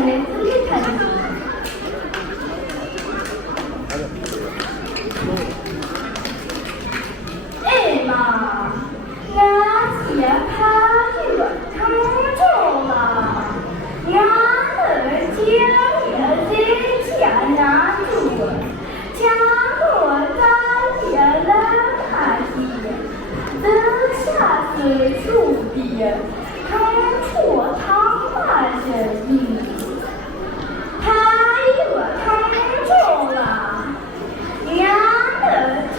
看的，自己看的。哎妈，俺姐爬月成中了，俺的姐也在家拿住，家我大爷来看的，等下岁数的，成出堂大人意，他月成中了，俺的村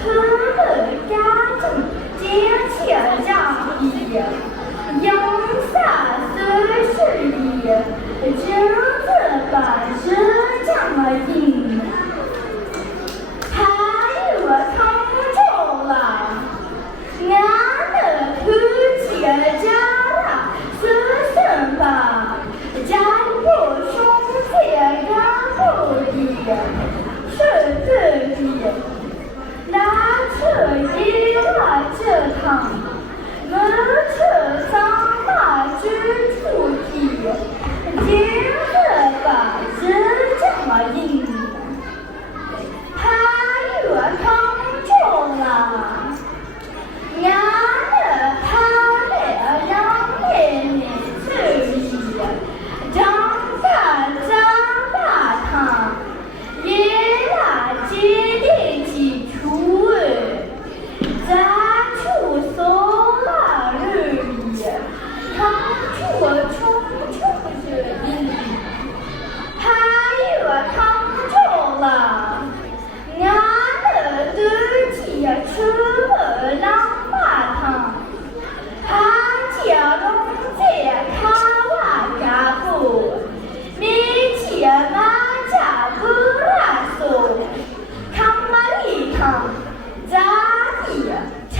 的家中接切让的，养下岁数的，侄子把是这么硬。他月成中了，俺的土姐家了是什么？家不兄弟干不的，是自己。拿车一拉这趟，我车上马居出去，今日把是这么硬。他月成中了，俺的他的让妹妹吃一，长大堂，也拉接地起出咱出手了日里，他出冲是你，他月成中了，俺的自己吃了马汤，他家中在卡瓦家布，没钱马家不拉手，看马里汤，咋地？茶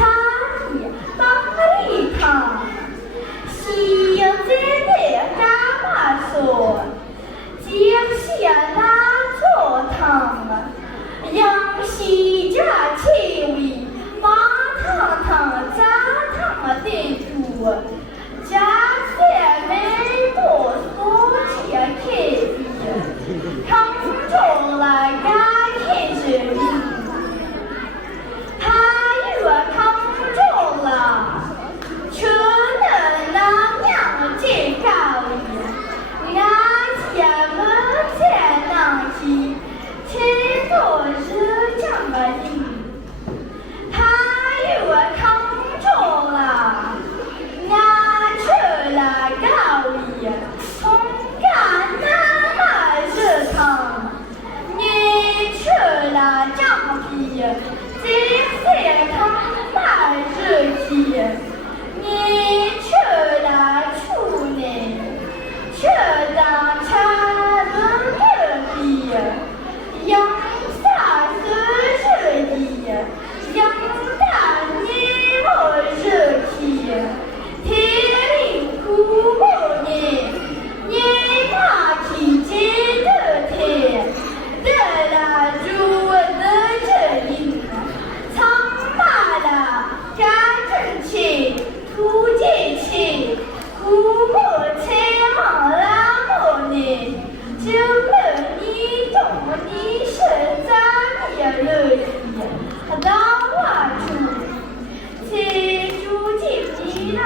地帮里汤，西洋在的干嘛说？接下拿做汤，杨西家气味，马汤杂汤的煮，家在美国所切开的，汤中了干开始饮。他月成中了，吃的那娘最高里，俺家门在那里，吃多是这么硬。他月成中了，俺吃了高里，从干那么日汤，你吃了张皮。今天他大日气，你吃了处呢，吃当茶轮的比，养下是的，养大你我日气，天里苦不呢，你那体积的天，得了主的这一。家正气，土地气，苦木菜忙拉木呢，就问你懂你是咋的乐意？老话出，谁住进你那？